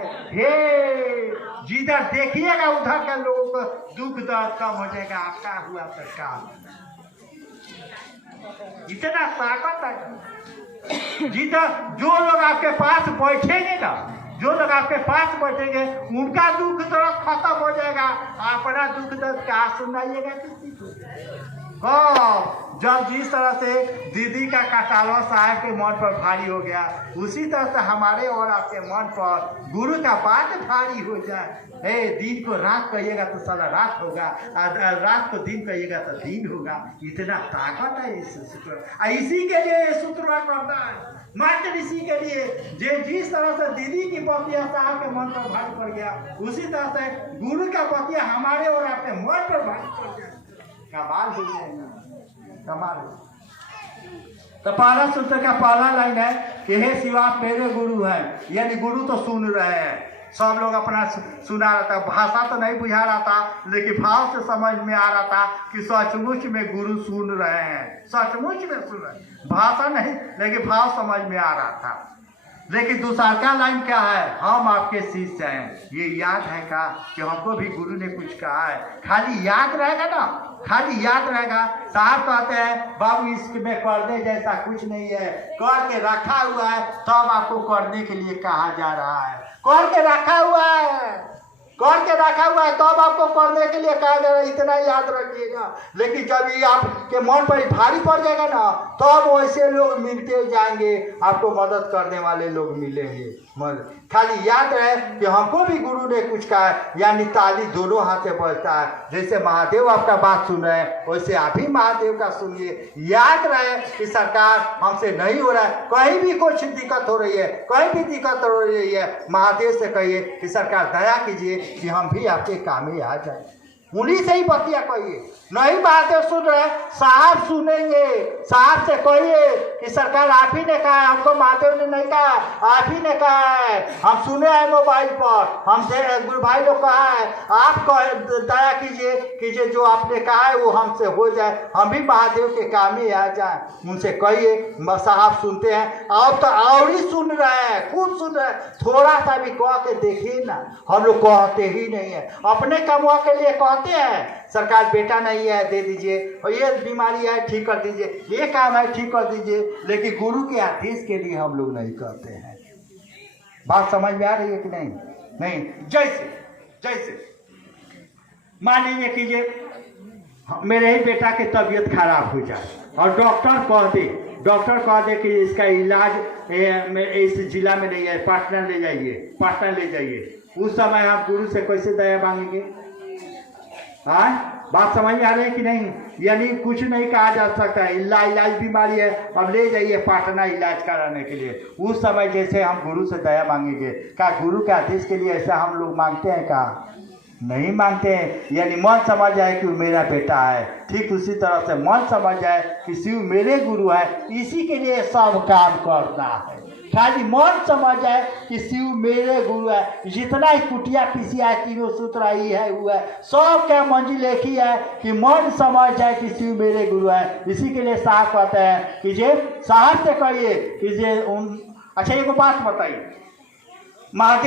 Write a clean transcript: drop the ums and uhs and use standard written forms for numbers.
हे जिधर देखिएगा उधर के लोगों को दुख दर्द कम हो जाएगा। आपका हुआ सरकार इतना ताकत है। जिधर जो लोग आपके पास बैठेंगे ना, जो लोग आपके पास बैठेंगे उनका दुख दर्द खत्म हो जाएगा। अपना दुख दर्द क्या सुनाइएगा किसी को? जब जिस तरह से दीदी का कटालवा साहब के मन पर भारी हो गया, उसी तरह से हमारे और आपके मन पर गुरु का बात भारी हो जाए। दिन को रात कहिएगा तो साला रात होगा, रात को दिन कहिएगा तो दिन होगा। इतना ताकत है इस सूत्र। इसी के लिए सूत्र करता है, मात्र इसी के लिए। जिस तरह से दीदी की बतिया साहब के मन पर भारी पड़ गया, उसी तरह से गुरु का बतिया हमारे और आपके मन पर भारी पड़ गया। कमाल हो जाएगा, कमाल। तो पहला सूत्र का पहला लाइन है कि हे शिवा मेरे गुरु हैं, यानी गुरु तो सुन रहे हैं। सब लोग अपना सुना रहा था, भाषा तो नहीं बुझा रहा था, लेकिन भाव से समझ में आ रहा था कि सचमुच में गुरु सुन रहे हैं, सचमुच में सुन रहे हैं। भाषा नहीं लेकिन भाव समझ में आ रहा था। लेकिन दूसरा का लाइन क्या है? हम आपके शिष्य हैं। ये याद है का कि हमको भी गुरु ने कुछ कहा है? खाली याद रहेगा ना, खाली याद रहेगा। साहब कहते हैं बाबू इसमें करने जैसा कुछ नहीं है, करके रखा हुआ है, तब आपको करने के लिए कहा जा रहा है। करके रखा हुआ है, करके रखा हुआ है, तब आपको करने के लिए कहा जा रहा है। इतना याद रखिएगा। लेकिन जब ये आपके मन पर भारी पड़ जाएगा ना, तब वैसे लोग मिलते जाएंगे, आपको मदद करने वाले लोग मिलेंगे। खाली याद रहे कि हमको भी गुरु ने कुछ कहा है, यानी ताली दोनों हाथ से बजता है। जैसे महादेव आपका बात सुन रहे हैं, वैसे आप भी महादेव का सुनिए। याद रहे कि सरकार हमसे नहीं हो रहा है, कहीं भी कुछ दिक्कत हो रही है, कहीं भी दिक्कत हो रही है, महादेव से कहिए कि सरकार दया कीजिए कि हम भी आपके काम में आ जाए। उन्हीं से ही बतिया कहिए। नहीं महादेव सुन रहे, साहब सुनेंगे। साहब से कहिए कि सरकार आप ही ने कहा है, हमको महादेव ने नहीं कहा, आप ही ने कहा है, हम सुने हैं मोबाइल पर, हमसे गुरु भाई लोग कहा है, आप दया कीजिए कि जो आपने कहा है वो हमसे हो जाए, हम भी महादेव के काम में आ जाए। उनसे कहिए, साहब सुनते हैं। अब तो और ही सुन रहे हैं, खूब सुन रहे हैं। थोड़ा सा भी कह के देखिए ना, हम लोग कहते ही नहीं है। अपने कमवा के लिए कहते हैं सरकार बेटा नहीं है दे दीजिए, और ये बीमारी है ठीक कर दीजिए, ये काम है ठीक कर दीजिए, लेकिन गुरु के आदेश के लिए हम लोग नहीं करते हैं। बात समझ में आ रही है कि नहीं? नहीं। जैसे जैसे मान लीजिए कीजिए मेरे ही बेटा की तबीयत खराब हो जाए और डॉक्टर कह दे कि इसका इलाज इस जिला में नहीं है, पटना ले जाइए। उस समय आप गुरु से कैसे दया मांगेंगे? हाँ, बात समझ में आ रही है कि नहीं? यानी कुछ नहीं कहा जा सकता है, इलाज बीमारी है और ले जाइए पटना इलाज कराने के लिए। उस समय जैसे हम गुरु से दया मांगेंगे, क्या गुरु के आदेश के लिए ऐसा हम लोग मांगते हैं? का नहीं मांगते हैं। यानी मन समझ जाए कि वो मेरा बेटा है, ठीक उसी तरह से मन समझ जाए कि शिव मेरे गुरु है, इसी के लिए सब काम करना है। खाली मन समझ जाए कि शिव मेरे गुरु है। जितना ही कुटिया पीसी है, तीनों सूत्र आई है, हुआ है, सब क्या मंजिल एक ही है कि मन समझ जाए कि शिव मेरे गुरु है। इसी के लिए साहब कहते हैं कि जे साहब से कहिए कि जे अच्छा एक बात बताइए, महादेव